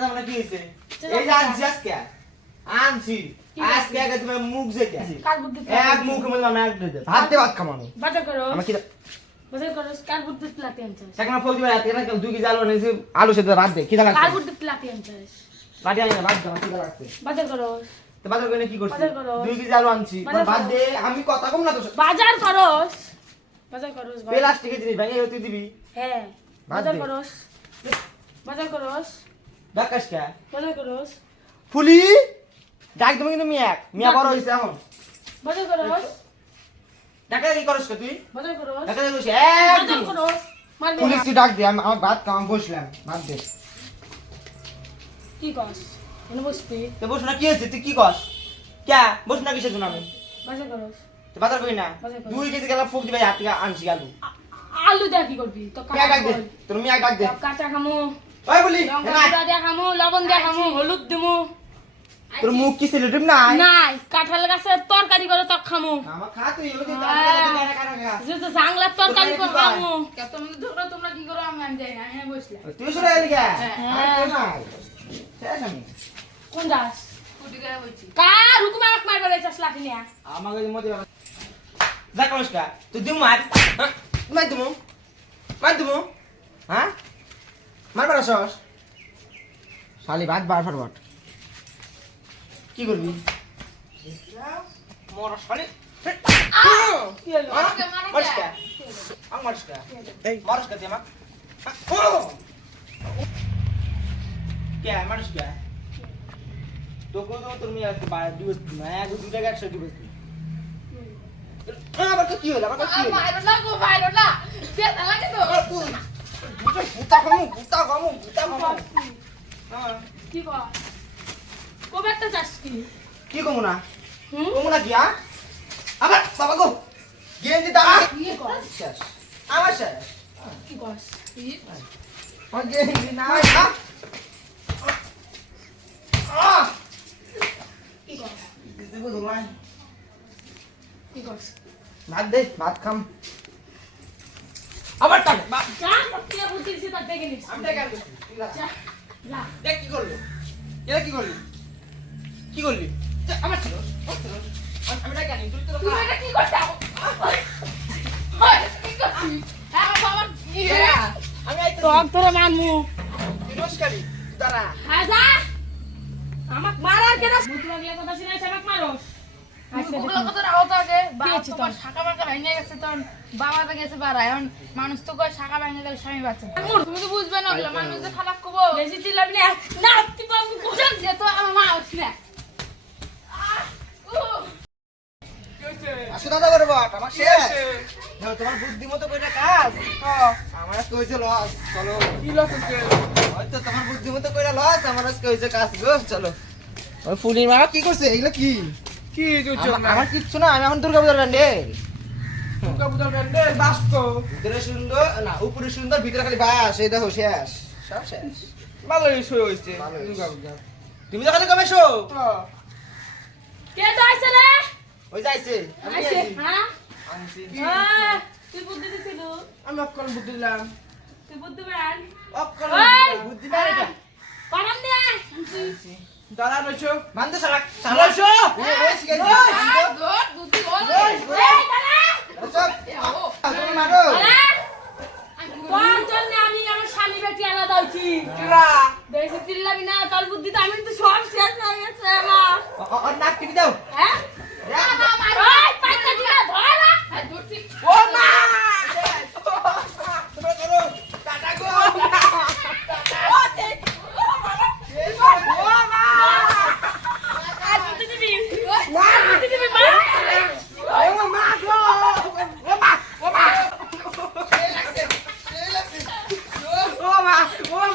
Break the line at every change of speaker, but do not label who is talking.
চাচা মানে কি
চাচা
এই যে আনছি আজকে। আনছি। আজকে আগে তোমার মুখ যেটা
কার
এক মুখ আমি এক দিতে ভাত ভাত খামানো
বাজার করো।
আমার কি
বাজার করো কার বুদ্ধি প্লাটি আনছাস?
সেখানে ফল দিবা রাতে না দুই কেজি আলু এনেছি আলু সেটা ভাত দে কি
কার
লাগছে
বুদ্ধি প্লাটি আনছাস?
বাটি আনি না, ভাত দাও কি লাগছে।
বাজার করো।
বাজার করে কি করছিস
বাজার করো।
দুই কেজি আলু আনছি।
বাজার
ভাত
করো।
দে আমি কথা কম না তো
বাজার করস বাজার করস ভাই।
প্লাস্টিকের জিনিস ভাঙে তুই দিবি।
হ্যাঁ। বাজার
দে।
করস বাজার করস
ডাকাস কে
বাজার করস।
ফুলি? ডাক তুমি কিন্তু মিয়া মিয়া বড় হইছে এখন
বাজার করস।
ডাকা কি করছ কে তুই?
বাজার করস।
ডাকা কি করছিস
বাজার করস।
পুলিশ তুই ডাক দে আমি আমার ভাত খাওয়া বসলাম ভাত দে।
কি কস এনে বসবি?
তো বস না কি হয়েছে? তুই কি কস কে বস না কিসের জন্য আমি?
করস।
তো বাজার করি না? দুই কেজি গেলাম ফুক দিবে হাত থেকে আনছি আলু।
আলু দেয়া কি করবি? তো
ডাক দে তোর মিয়া ডাক দে।
কাঁচা খামু।
ওই বলি।
গুঁড়া লবণ দিয়া খামু হলুদ দিমু।
তোর মুখ কি ছিল টিপ নাই?
নাই কাঁঠাল গাছে তরকারি করে তক খামু।
আমার খা তুই ওই যে।
যে তো জাংলার তরকারি করে খামু।
তুমি ঝগড়া তোমরা কি করো আমি আমি যাই না হ্যাঁ বসলাম
তুই শুনে এলি
হ্যাঁ।
নাই? শেষ আমি?
কোন দাস?
কুটি করে
হুকুম আমাকে মারবার চাস লাঠি নিয়া?
আমাকে মতে যা করিস তুই দিম মার হ্যাঁ? মার দিমু। মার দিমু। হ্যাঁ? মারবার আসস। শালি ভাত বার ফরওয়ার্ড কি করবি? মর শালি।
কি হলো?
তো কি হলো আবার তো কি
আর
হলো
মাইরো না গো মাইরো না পেটা লাগে তো
গুতা খামু গুতা খামু গুতা খামু
কি কর কবে একটা চাস কি
কি কমু না?
হুম?
কমু না কি হ্যাঁ? আবার বাবা গো গেঞ্জি দাও
কি কর
আমার শেষ।
কি কর
গেঞ্জি না হ্যাঁ?
কি কর
ভাত দে ভাত খাম। আবার টাক
যা সত্যি বুদ্ধি দিছি তার দেখে নিস
আমি টাকা আনতেছি
যা। যা
দেখ কি করল। এটা কি করলি? কি করলি? আমার ছিল আমার আমি- টাকা আনি তুই তো খা।
এটা কি করছ? কি করছিস আমার বাবা
আমি আইতে
মানমু
তুই
আমাক মারার কেন? লাগলে কথা শুনাইছ আমাক মারোস
মানুষ তো শাখা ভেঙে গেলে স্বামী বাচ্চা তুমি তো বুঝবে না মানুষ যে খারাপ করব
বেশি চিল্লাবি না না তুই পাবি কোথায়
যে তো আমার মা উঠছি না
আসো দাদা করে আমার শেষ। তোমার বুদ্ধি মতো করে কাজ। আমার আজকে হয়েছে লস চলো। কি লস হয়তো তোমার বুদ্ধি মতো করে লস আমার আজকে হয়েছে কাজ গো চলো। ওই ফুলির মা কি করছে? এগুলো কি?
কি
আমার- আমার কিচ্ছু না আমি এখন দুর্গা পূজার ব্যান্ডেল
দুর্গা পূজার প্যান্ডেল বাস্ক
ভিতরে সুন্দর না উপরে সুন্দর ভিতরে খালি বাস এই দেখো শেষ। সব শেষ।
ভালোই শো হয়েছে
ভালো হয়েছে।
দুর্গা পূজা
তুমি তো খালি কবে শো।
হ্যাঁ।
কে তো রে?
ওই যাইছে আমি
আইছে
আইছি।
হ্যাঁ? হ্যাঁ, তুই বুদ্ধি দিছিল?
আমি অক্ষণ বুদ্ধি দিলাম।
তুই বুদ্ধি বেড়ান
অফ বুদ্ধি না এটা
পারাম দে
আনছি
দাঁড়া রয়েছো
মানতে সারা শিখাইছি
আর দৌড় দুটি গোল
এই দাঁড়া।
চল তুমি মারো।
জন্য আমি আমার স্বামী বেটি আলাদা হইছি
কিরা
বেশি চিল্লাবি না তোর বুদ্ধি তো আমি তো সব শেষ হয়ে গেছে আমার।
আর নাক টিপি দাও।
হ্যাঁ?
দেখ,
ওই পাঁচটা দিলা ধরা।
ও মা! 我